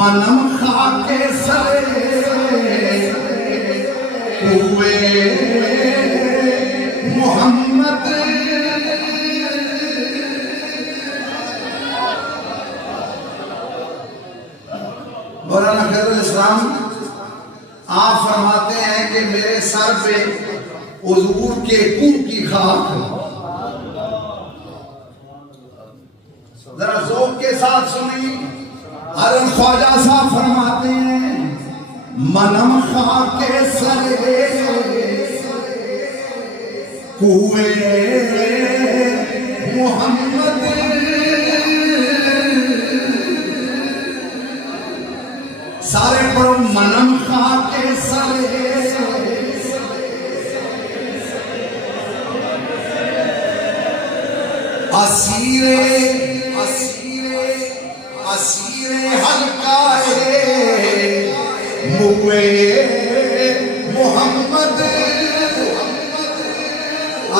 मनम खाके सरे हुए मोहम्मद मौलाना खैरुल इस्लाम आप फरमाते हैं कि मेरे सर पे हुजूर के कुं की खाक। जरा ज़ौक़ के साथ सुनी। हज़रत ख्वाजा साहब फरमाते हैं मनम खाके सरे कुए मोहम्मद सारे पढ़ो मनम खाके सरे असीरे असीरे असीरे हल्काए मुए मोहम्मद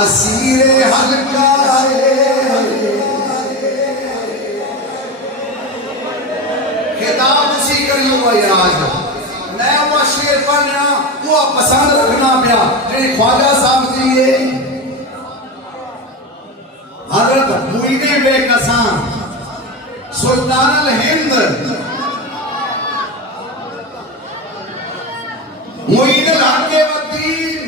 असीरे हल्काए। खिताब उसी करियो आज नया हुआ शेर पढ़ना वो पसंद रखना पिया ख्वाजा साहब दिए हजरत मुईने बेकसान सुल्तान अल हिंद मुईन अल हक वद्दीन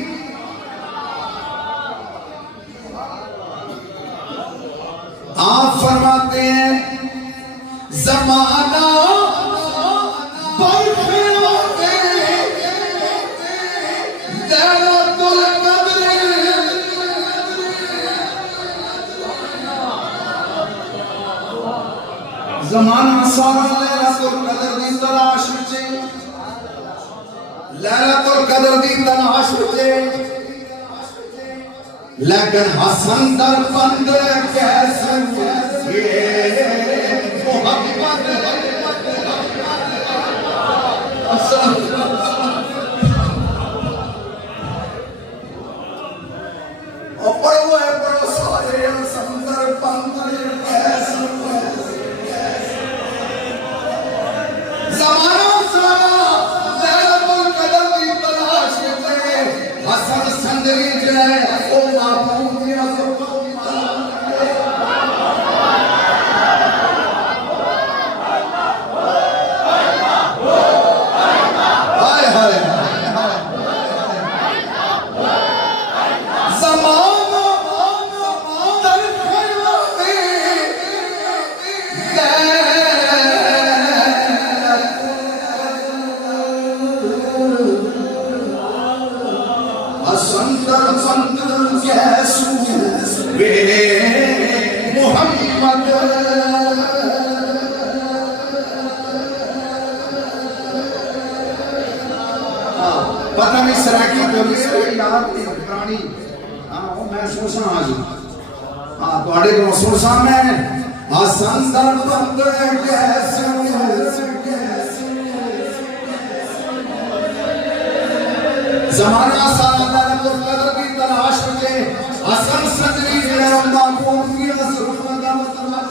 आप फरमाते हैं ज़माना ज़माना सारा लैलतुल क़द्र दी तलाश विच लैलतुल क़द्र दी तलाश विच लेकिन हसन दर बंद कैसे मोहम्मद पता नहीं सराकी पुरानी हाँ महसूस आज हाँ थोड़े को महसूस मैं हसन दर बंद कैसे ज़माना सारा लैलतुल क़द्र की तलाश में हसन सदरी रब्बा को की ज़रूरत का मतलब